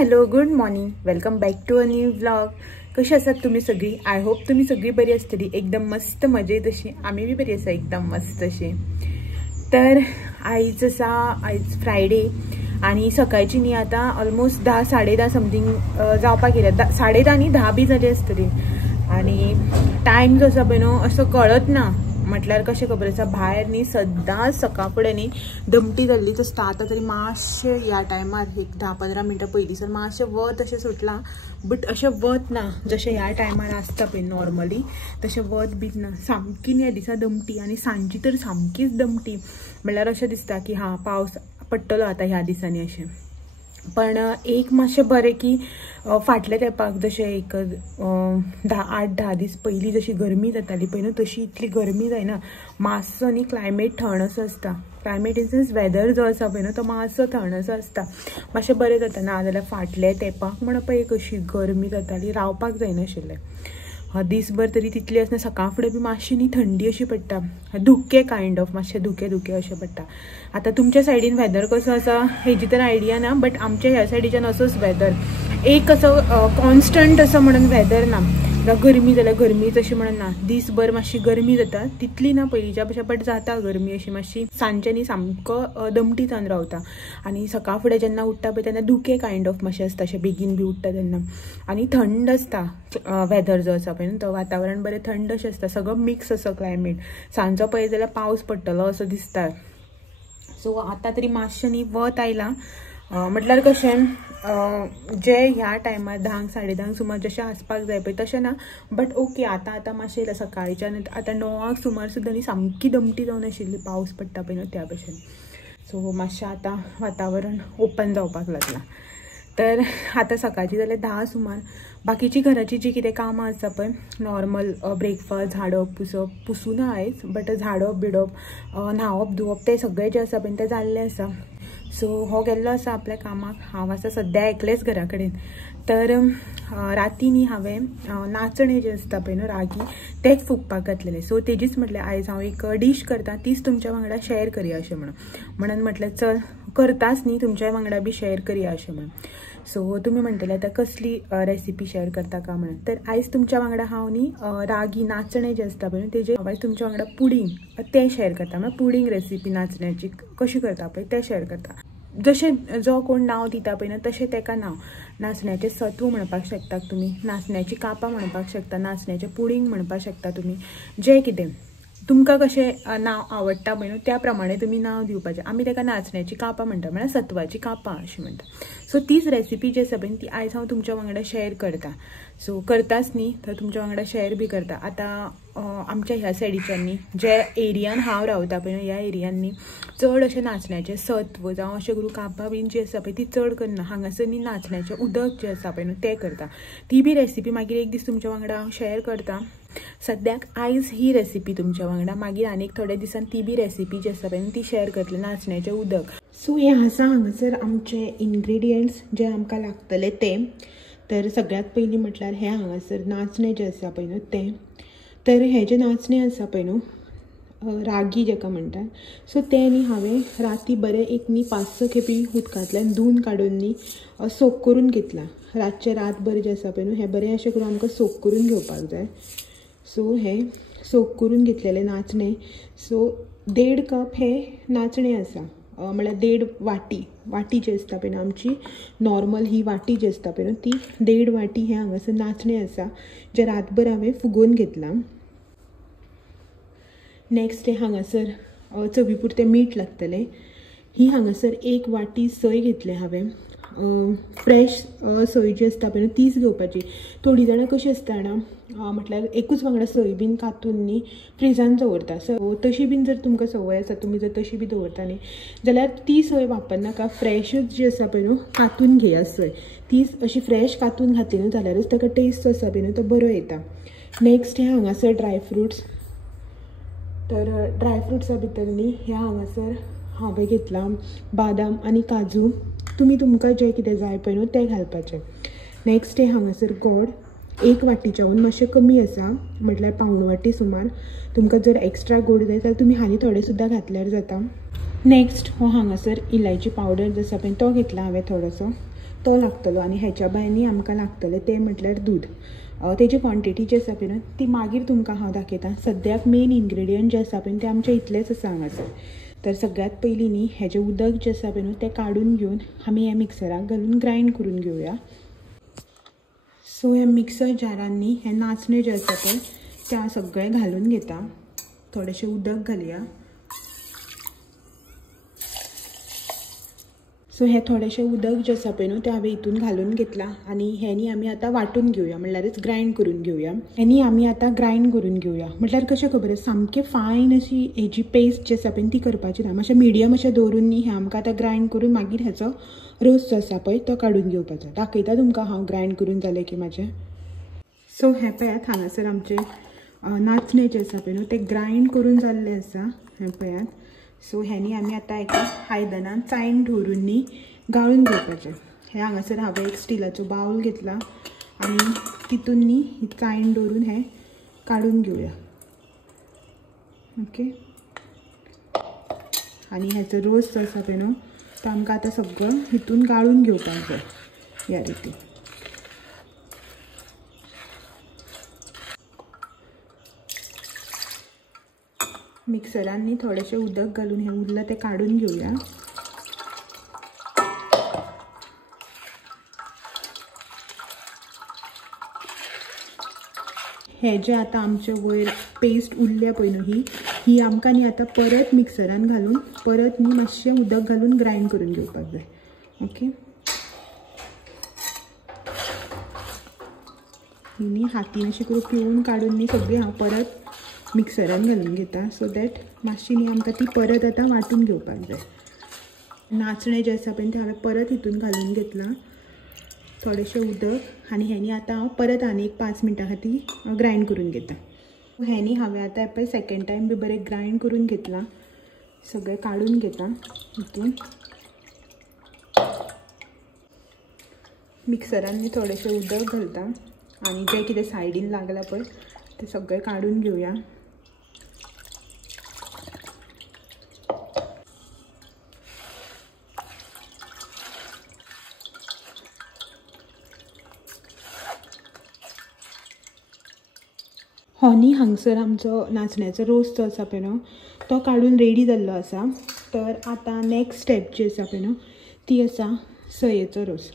Hello good morning, welcome back to a new vlog. कशी आसात तुम्ही सगळी? आय होप तुम्ही सगळी बरी असतली, एकदम मस्त मजेत अशी. आम्ही बी बरी आसा एकदम मस्त अशी. तर आयज फ्रायडे आणि सकाळची न्ही आता ऑलमोस्ट 10 10:30 समथिंग जावपाक गेल्या. 10:30 न्ही 10 बी जाली आसतली. आणि टायम जो आसा पळय न्हू असो कळत ना. म्हटल्यार कशें खबर आसा, भायर न्ही सदांच सकाळ फुडें न्ही दमटी जाल्लीच आसता. आतां तरी मातशें ह्या टायमार एक 10-15 मिनटां पयलीं सर मातशें वत अशें सुटलां. बट अशें वत ना जशें ह्या टायमार आसता पळय नॉर्मली, तशें वत बीत ना. सामकी ह्या दिसा दमटी आनी सांजची तर सामकीच दमटी. म्हळ्यार अशें दिसता की हां पावस पडटलो आतां ह्या दिसांनी अशें. पण एक मातशें बरें की फाटल्या तेंपाक जशें एक 8-10 दीस पयलीं जशी गरमी जाताली पळय न्हू, तशी इतली गरमी जायना. मातसो न्ही क्लायमेट थंड असो आसता. क्लायमेट इन सेन्स वेदर जो आसा पळय न्हू तो मातसो थंड असो आसता. मातशें बरें जाता. नाजाल्यार फाटल्या तेंपाक म्हणून पळय कशी गरमी जाताली, रावपाक जायनाशिल्लें. दीसभर तरी तितली आसना. सकाळ फुडें बी मातशी न्ही थंडी अशी पडटा, धुकें कायंड ऑफ मातशें धुकें अशें पडटा. आतां तुमच्या सायडीन वेदर कसो आसा हेजी तर आयडिया ना, बट आमच्या ह्या सायडीच्यान असोच वेदर. एक असो कॉन्स्टंट असो म्हणून वेदर ना. गरमी जाल्यार गरमीच अशी म्हणून ना. दीसभर मातशी गरमी जाता, तितली ना पयलींच्या भशेन, बट जाता गरमी अशी मातशी. सांजच्यानी सामको दमटी जावन रावता. आनी सकाळ फुडें जेन्ना उठ्ठा पळय तेन्ना धुकें कायंड ऑफ मातशें आसता, अशें बेगीन बी उठ्ठा तेन्ना. आनी थंड आसता वेदर जो आसा पळय न्हू तो, वातावरण बरें थंड अशें आसता. सगळो मिक्स असो क्लायमेट. सांजचो पळय जाल्यार पावस पडटलो असो दिसता. सो आतां तरी मातशें न्ही वत आयलां. म्हटल्यार कशें जे ह्या टायमार 10 10:30 सुमार जशें आसपाक जाय पळय तशें ना. बट ओके आतां मातशें येयलां सकाळच्यान. आतां 9 सुमार सुद्दां न्ही सामकी दमटी जावन आशिल्ली पावस पडटा पळय न्हू त्या भशेन. सो मातशें आतां वातावरण ओपन जावपाक लागलां. तर आतां सकाळची जाल्यार 10 सुमार. बाकीची घराची जी कितें कामां आसा पळय नॉर्मल ब्रेकफास्ट झाडप पुसप पुसूना आयज, बट झाडप बिडप न्हावप धुवप तें सगळें जें आसा पळय तें जाल्लें आसा. सो हो गेल्लो आसा आपल्या कामाक. हांव आसा सद्या एकलेंच घरा कडेन. तर राती न्ही हांवें नाचणें जें आसता पळय न्हू रागी तेंच फुगपाक घातलेलें. सो तेजीच म्हटल्यार आयज हांव एक डीश करता, तीच तुमच्या वांगडा शेअर करया अशें म्हणून म्हटलें चल करताच न्ही तुमच्या वांगडा बी शेअर करया अशें म्हणून. सो तुमी म्हणटले आतां कसली रेसिपी शेअर करता का म्हणून. तर आयज तुमच्या वांगडा हांव न्ही रागी नाचणें जें आसता पळय तेजें आयज तुमच्या वांगडा पुडींग तें शेअर करता. म्हळ्यार पुडींग रेसिपी नाचण्याची कशी करता पळय तें शेअर करता. जशें जो कोण नांव दिता पळय ना तशें तेका नांव. नाचण्याचें सत्व म्हणपाक शकतात तुमी, नाचण्याची कापां म्हणपाक शकता, नाचण्याचें पुडींग म्हणपाक शकता तुमी. जें कितें तुमकां कशें नांव आवडटा पळय न्हू त्या प्रमाणे तुमी नांव दिवपाचें. आमी तेका नाचण्याची कापां म्हणटा, म्हळ्यार सत्वाची कापां अशीं म्हणटा. सो तीच रेसिपी जी आसा पळय ती आयज हांव तुमच्या वांगडा शेअर करता. सो करताच न्ही तर तुमच्या वांगडा शेअर बी करता. आतां आमच्या ह्या सायडीच्यान न्ही जे एरियान हांव रावता पळय न्हू ह्या एरियान न्ही चड अशें नाचण्याचें सत्व जावं अशें करून कापां बीन जी आसा पळय ती चड करना. हांगासर न्ही नाचण्याचें उदक जें आसा पळय न्हू तें करता. ती बी रेसिपी मागीर एक दीस तुमच्या वांगडा हांव शेअर करता. सद्याक आयज ही रेसिपी तुमच्या वांगडा, मागीर आनीक थोड्या दिसान ती बी रेसिपी जी आसा पळय ती शेअर करतले नाचण्याचें उदक. सो हे आसा हांगासर आमचे इनग्रेडियंट्स जे आमकां लागतले ते. तर सगळ्यात पयलीं म्हटल्यार हे हांगासर नाचणें जें आसा पळय न्हू तें. तर हे जें नाचणें आसा पळय न्हू रागी जेका म्हणटात, सो तें न्ही हांवें राती बरें एक न्ही 5-6 खेपी उदकांतल्यान धुवन काडून न्ही सोक करून घेतलां. रातचें रातभर जें आसा पळय न्हू हें बरें अशें करून आमकां सोक करून घेवपाक जाय. सो हें सोक करून घेतलेलें नाचणें. सो 1.5 कप हे नाचणें आसा, म्हळ्यार 1.5 वाटी जी आसता पळय न्हू आमची नॉर्मल ही वाटी जी आसता पळय न्हू ती 1.5 वाटी हें हांगासर नाचणें आसा जें रातभर हांवें फुगोवन घेतलां. नेक्स्ट हे हांगासर चवी पुरतें मीठ लागतलें. ही हांगासर 1 वाटी सोय घेतलें हांवें. फ्रेश सोय जी आसता पळय न्हू तीच घेवपाची. थोडीं जाणां कशीं आसता जाणा म्हटल्यार एकूच वांगडा सोय बीन कातून न्ही फ्रिजान दवरता. सो तशी बीन जर तुमकां संवय आसा तुमी जर तशी बी दवरता न्ही जाल्यार ती सोय वापरनाका. फ्रेशच जी आसा पळय न्हू कातून घेया सोय. तीच अशी फ्रेश कातून घातली न्हू जाल्यारच ताका टेस्ट जो आसा पळय न्हू तो बरो येता. नेक्स्ट हे हांगासर ड्रायफ्रुट्स. तर ड्रायफ्रुट्सा भितर न्ही ह्या हांगासर हांवें घेतलां बादाम आनी काजू. तुमकां जें कितें जाय पळय न्हू तें घालपाचें. नेक्स्ट हे हांगासर गोड 1 वाटीच्याहून मातशें कमी आसा, म्हटल्यार 1.5 वाटी सुमार. तुमकां जर एक्स्ट्रा गोड जाय जाल्यार तुमी हालीं थोडें सुद्दां घातल्यार जाता. नेक्स्ट हो हांगासर इलायची पावडर जो आसा पळय तो घेतला हांवें थोडोसो. तो लागतलो आनी हेच्या भायनी आमकां लागतलें तें म्हटल्यार दूद. तेजी क्वॉन्टिटी जी आसा पळय न्हू ती मागीर तुमकां हांव दाखयतां. सद्याक मेन इन्ग्रेडियंट जे आसा पळय ते आमचे इतलेच आसा हांगासर. तर सगळ्यात पयलीं न्ही हेजें उदक जें आसा पळय न्हू तें काडून घेवन आमी हें मिक्सराक घालून ग्रायंड करून घेवया. सो ह्या मिक्सर जारान न्ही हे नाचणे जे आसा पळय ते सगळें घालून घेता. थोडेशें उदक घालया. सो हे थोडेशें उदक जें आसा पळय न्हू तें हांवें हितून घालून घेतलां आनी हेनी आमी आतां वांटून घेवया, म्हणल्यारच ग्रायंड करून घेवया. हेनी आमी आतां ग्रायंड करून घेवया. म्हटल्यार कशें खबर आसा, सामकें फायन अशी हेजी पेस्ट जी आसा पळय ती करपाची ना. मातशें मिडियम अशें दवरून न्ही हें आमकां आतां ग्रायंड करून मागीर हेचो रोस जो आसा पळय तो काडून घेवपाचो. दाखयता तुमकां हांव ग्रायंड करून जालें की म्हाजें. सो हे पळयात हांगासर आमचे नाचणे जे आसा पळय न्हू ते ग्रायंड करून जाल्ले आसा. हे पळयात. सो हेनी आमी आतां एका आयदनान चाळीन दवरून न्ही गाळून घेवपाचें. हे हांगासर हांवें एक स्टिलाचो बावल घेतला आनी तितून न्ही ही चाळीन दवरून हें काडून घेवया. ओके. आनी हेचो रोस जो आसा पळय न्हू तो आमकां आतां सगळो हितून गाळून घेवपाक जाय ह्या रितीन. मिक्सरान न्ही थोडेशें उदक घालून हें उरलां तें काडून घेवया. हे जे आतां आमचे वयर पेस्ट उरल्या पळय न्हू ही आमकां न्ही आतां परत मिक्सरान घालून परत न्ही मातशें उदक घालून ग्रायंड करून घेवपाक जाय. ओके. ही न्ही हातीन अशी करून पिळून काडून न्ही सगळी हांव परत मिक्सरान घालून घेता. सो दॅट मातशी न्ही आमकां ती परत आतां वांटून घेवपाक जाय. नाचणे जे आसा पळय ते हांवें परत हितून घालून घेतलां. थोडेशें उदक आनी हेनी आतां हांव परत आनी एक 5 मिनटां खातीर ग्रायंड करून घेता. हेनी हांवें आतां पळय सेकंड टायम बी बरें ग्रायंड करून घेतलां. सगळें काडून घेता हितून. मिक्सरान न्ही थोडेशें उदक घालता आनी जें कितें सायडीन लागलां पळय तें सगळें काडून घेवया. हो न्ही हांगसर आमचो नाचण्याचो रोस जो आसा पळय न्हू तो काडून रेडी जाल्लो आसा. तर आतां नेक्स्ट स्टेप जी आसा पळय न्हू ती आसा सयेचो रोस.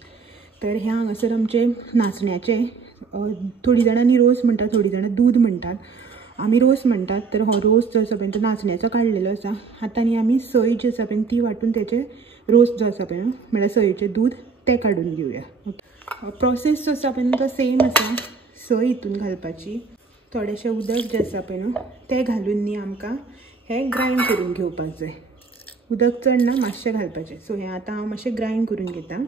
तर हे हांगासर आमचे नाचण्याचे थोडी जाणांनी रोस म्हणटात, थोडी जाणां दूद म्हणटात. आमी रोस म्हणटात. तर हो रोस जो आसा पळय तो नाचण्याचो काडलेलो आसा. आतां न्ही आमी सय जी आसा पळय ती वांटून तेचे रोस जो आसा पळय न्हू म्हळ्यार सयेचें दूद तें काडून घेवया. प्रोसेस जो आसा पळय न्हू तो सेम आसा. सय हितून घालपाची, थोडेशें उदक जें आसा पळय न्हू तें घालून न्ही आमकां हें ग्रायंड करून घेवपाक जाय. उदक चड ना, मातशें घालपाचें. सो हें आतां हांव मातशें ग्रायंड करून घेता.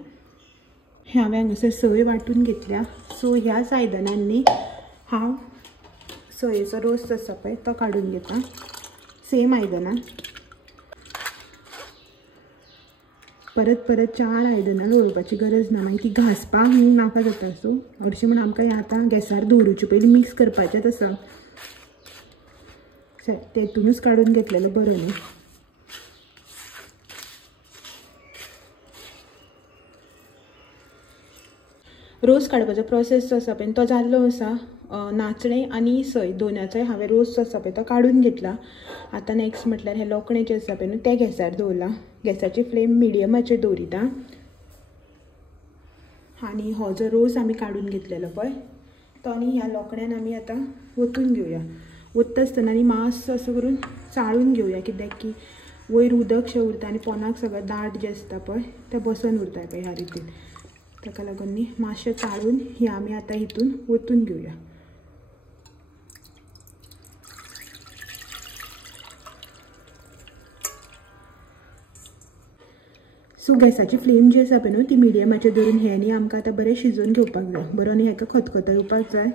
हें हांवें हांगासर सय वांटून घेतल्या. सो ह्याच आयदनान न्ही हांव सयेचो रोस जो आसा पळय तो काडून घेता सेम आयदनान. परत परत 4 आयदनां दवरपाची गरज ना, मागीर ती घासपाक नाका जाता. सो हरशीं म्हण आमकां हें आतां गॅसार दवरूचे पयलीं मिक्स करपाचेंच आसा. तेतूनच काडून घेतलेलो बरो न्ही. रोस काडपाचो प्रोसेस जो आसा पळय तो जाल्लो आसा. नाचणे आनी सय दोनाचोय हांवें रोस जो आसा पळय तो काडून घेतला. आतां नेक्स्ट म्हटल्यार हे लोकणें जे आसा पळय न्हू ते गॅसार दवरला. गॅसाची फ्लेम मिडियमाचेर दवरिता आनी हो जो रोस आमी काडून घेतलेलो पळय तो न्ही ह्या लोकण्यान आमी आतां ओतून घेवया. ओतता आसतना न्ही मातसो असो करून चाळून घेवया, कित्याक की वयर उदक शें उरता आनी पोंदाक सगळें दाट जें आसता पळय तें बसून उरता पळय ह्या रितीन. ताका लागून न्ही मातशें चाळून ही आमी आतां हितून ओतून घेवया. सो गॅसाची फ्लेम जी आसा पळय न्हू ती मिडियमाचेर दवरून हें न्ही आमकां आतां बरें शिजोवन घेवपाक जाय. बरो न्ही हेका खतखतो येवपाक जाय.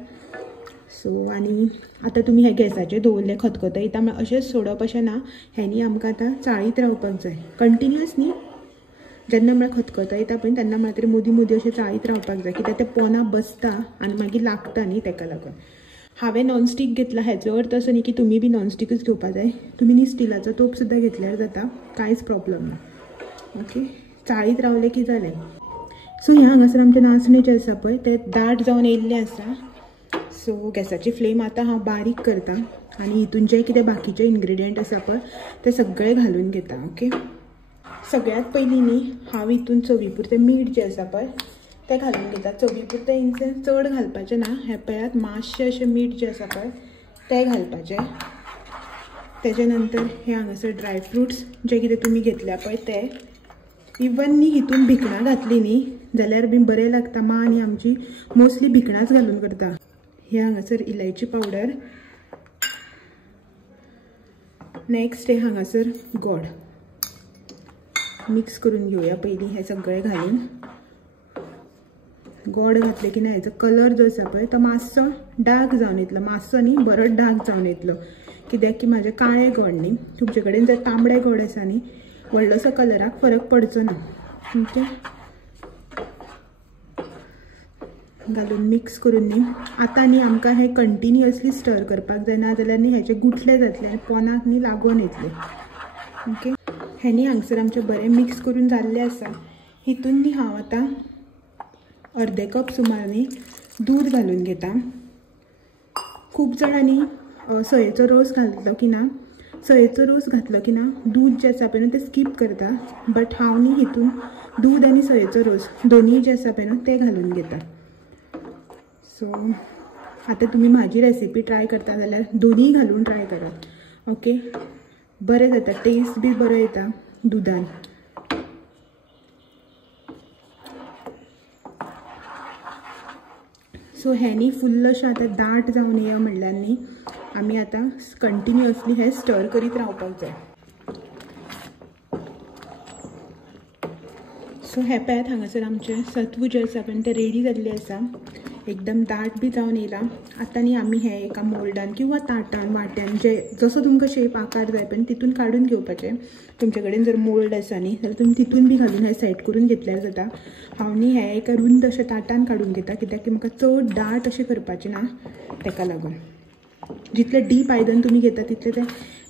सो आनी आतां तुमी हें गॅसाचेर दवरलें खतखतो म्हळ्यार अशेंच सोडप अशें ना. हें न्ही आमकां आतां चाळीत रावपाक जाय कंटिन्युअस न्ही. जेन्ना म्हळ्यार खतखतो येता पळय तेन्ना म्हळ्यार तरी मदीं मदीं अशें चाळीत रावपाक जाय, कित्याक तें पोंदां बसता आनी मागीर लागता न्ही ताका लागून. हांवें नॉनस्टीक घेतला. हेचो अर्थ असो न्ही की तुमी बी नॉनस्टीकच घेवपाक जाय. तुमी न्ही स्टिलाचो तोप सुद्दां घेतल्यार जाता, कांयच प्रॉब्लम ना. ओके. चाळीत रावलें की जालें. सो ह्या हांगासर आमचे नाचणे जे आसा पळय ते दाट जावन येयल्ले आसा. सो गॅसाची फ्लेम आतां हांव बारीक करता आनी हितून जे कितें बाकीचे इन्ग्रेडियंट आसा पळय ते सगळे घालून घेता. ओके, सगळ्यात पयलीं न्ही हांव हितून चवी पुरतें मीठ जें आसा पळय तें घालून घेता. चवी पुरतें इन सेन्स चड घालपाचें ना. हे पळयात मातशें अशें मीठ जें आसा पळय तें घालपाचें. तेजे नंतर हे हांगासर ड्रायफ्रुट्स जे कितें तुमी घेतल्या पळय ते. इवन न्ही हितून भिकणां घातली न्ही जाल्यार बी बरें लागता. मा आनी आमची मोस्टली भिकणांच घालून करता. हे हांगासर इलायची पावडर. नेक्स्ट हे हांगासर गोड मिक्स करून घेवया पयलीं हे सगळें घालून. गोड घातले की ना हेजो कलर जो आसा पळय तो मातसो डार्क जावन येतलो. मातसो न्ही बरोच डार्क जावन येतलो. कित्याक की म्हाजे काळे गोड न्ही. तुमचे कडेन जर तांबडे गोड आसा न्ही व्हडलोसो कलराक फरक पडचो ना. ओके, घालून मिक्स करून न्ही आतां न्ही आमकां हे कंटिन्युअसली स्टर करपाक जाय, ना जाल्यार न्ही हेचे गुठले जातले आनी पोनाक न्ही लागून येतले. ओके, हेनी हांगसर आमचें बरें मिक्स करून जाल्लें आसा. हितून न्ही हांव आतां अर्दे कप सुमार न्ही दूद घालून घेता. खूब जाणांनी सयेचो रोस घातलो की ना, सयेचो रोस घातलो की ना दूद जें आसा पळय न्हू तें स्कीप करता. बट हांव न्ही हितून दूद आनी सयेचो रोस दोनीय जे आसा पळय न्हू ते घालून घेता. सो आतां तुमी म्हाजी रेसिपी ट्राय करता जाल्यार दोनीय घालून ट्राय करात. ओके, बरें जाता, टेस्ट बी बरो येता दुदान. सो हेनी फुल्ल अशें आतां दाट जावन येया म्हणल्यार न्ही आमी आतां कंटिन्युअसली हे स्टर करीत रावपाक जाय. सो हे पळयात हांगासर आमचें सत्व जें आसा पळय तें रेडी जाल्लें आसा. एकदम दाट बी जावन येयला. आतां न्ही आमी हे एका मोल्डान किंवा ताटान वाट्यान जे जसो तुमकां शेप आकार जाय पळय तितून काडून घेवपाचें. तुमचे कडेन जर मोल्ड आसा न्ही जाल्यार तुमी तितून बी घालून हे सेट करून घेतल्यार जाता. हांव न्ही हे एका रुंद अशें ताटान काडून घेता कित्याक की म्हाका चड दाट अशें करपाचें ना तेका लागून. जितलें डीप आयदन तुमी घेता तितलें तें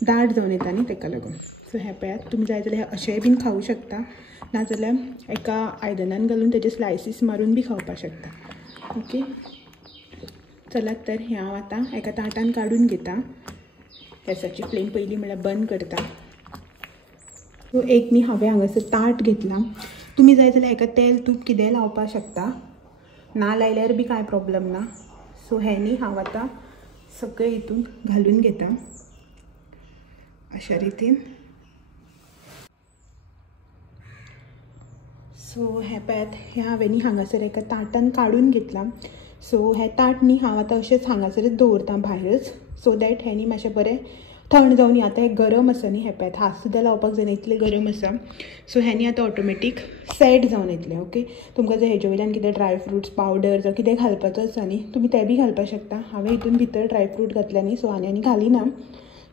दाट जावन येता न्ही तेका लागून. सो हे पळयात तुमी जाय जाल्यार हे अशेंय बीन खावं शकता, नाजाल्यार एका आयदनान घालून तेजे स्लायसीस मारून बी खावपाक शकता. ओके, चलात तर हें हांव आतां एका ताटान काडून घेता. गॅसाची फ्लेम पयलीं म्हळ्यार बंद करता. सो एक न्ही हांवें हांगासर ताट घेतलां. तुमी जाय जाल्यार हेका तेल तूप कितेंय लावपाक शकता, ना लायल्यार बी कांय प्रॉब्लेम ना. सो हें न्ही हांव आतां सगळें हितून घालून घेता अशा रितीन. सो हे पळयात हें हांवें न्ही हांगासर एका ताटान काडून घेतलां. सो हे ताट न्ही हांव आतां अशेंच हांगासरच दवरतां भायरच, सो दॅट हें न्ही मातशें बरें थंड जावन आतां हें गरम आसा न्ही. हे पळयात हात सुद्दां लावपाक जायना इतलें गरम आसा. सो हें आतां ऑटोमॅटीक सेट जावन येतलें. ओके, तुमकां जर हेजे वयल्यान कितें ड्रायफ्रुट्स पावडर जावं कितें घालपाचो आसा न्ही तुमी तें बी घालपाक शकता. हांवें हितून भितर ड्रायफ्रूट घातल्या न्ही सो आनी घालिना.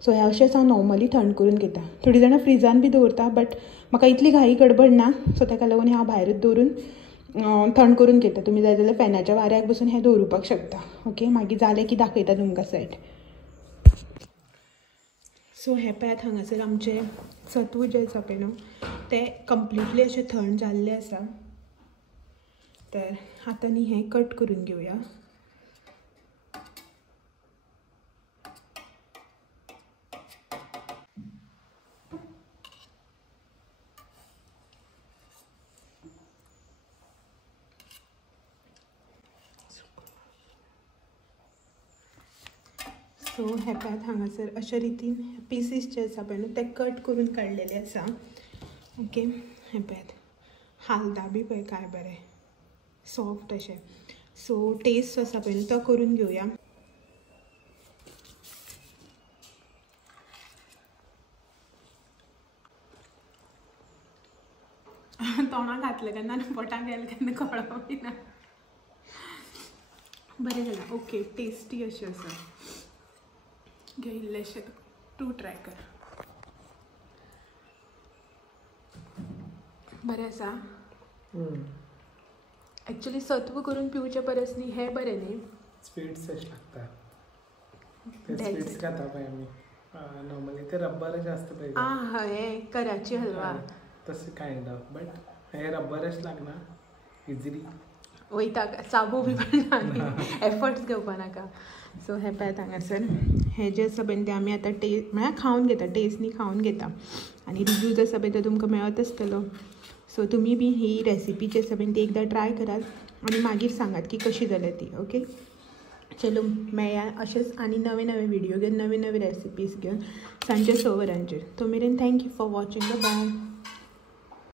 सो हे अशेंच हांव नॉर्मली थंड करून घेता. थोडीं जाणां फ्रिजान बी दवरता बट म्हाका इतली घाई गडबड ना, सो ताका लागून हांव भायरूच दवरून थंड करून घेता. तुमी जाय जाल्यार फॅनाच्या वाऱ्याक बसून हें दवरुपाक शकता. ओके, मागीर जालें की दाखयता तुमकां सेट. सो हे पळयात हांगासर आमचें सत्व जें आसा पळय न्हू तें कंप्लिटली अशें थंड जाल्लें आसा. तर आतां न्ही हें कट करून घेवया. सो हे पळयात हांगासर अशा रितीन पीसीस जे आसा पळय न्हू ते कट करून काडलेले आसा. ओके, हे पळयात हालता बी पळय काय बरें सॉफ्ट अशें. सो टेस्ट आसा पळय न्हू तो करून घेवया. तोंडाक घातलें केन्ना आनी पोटाक गेलें केन्ना कळ्ळो बी ना. बरें जालें. ओके, टेस्टी अशें आसा. घे इल्लेशें तूं ट्राय कर. बरें आसा. एक्चुअली सत्व करून पिवचे परस न्ही हे बरें न्ही. स्वीट्स अशें लागता. स्वीट्स खाता पळय आमी नॉर्मली ते रब्बर जास्त पाहिजे. हे कराची हलवा तसं काइंड ऑफ. बट हे रब्बर अशें लागना, इजिली वयता चाबू बी पडना एफर्ट्स घेवपा नाका. सो हे पळय हांगासर हे जे आसा पळय ते आमी आतां टेस्ट म्हळ्यार खावन घेता, टेस्टनी खावन घेता आनी रिव्ह्यूज आसा पळय तो तुमकां मेळत आसतलो. सो तुमी बी ही रेसिपी जी आसा पळय ती एकदां ट्राय करात आनी मागीर सांगात की कशी जाल्या ती. ओके चलो मेळया अशेंच आनी नवे नवे व्हिडिओ घेवन नवे नवे रेसिपीज घेवन सांजचे 6 वरांचेर. तो मेरेन थँक्यू फॉर वॉचिंग. बाय.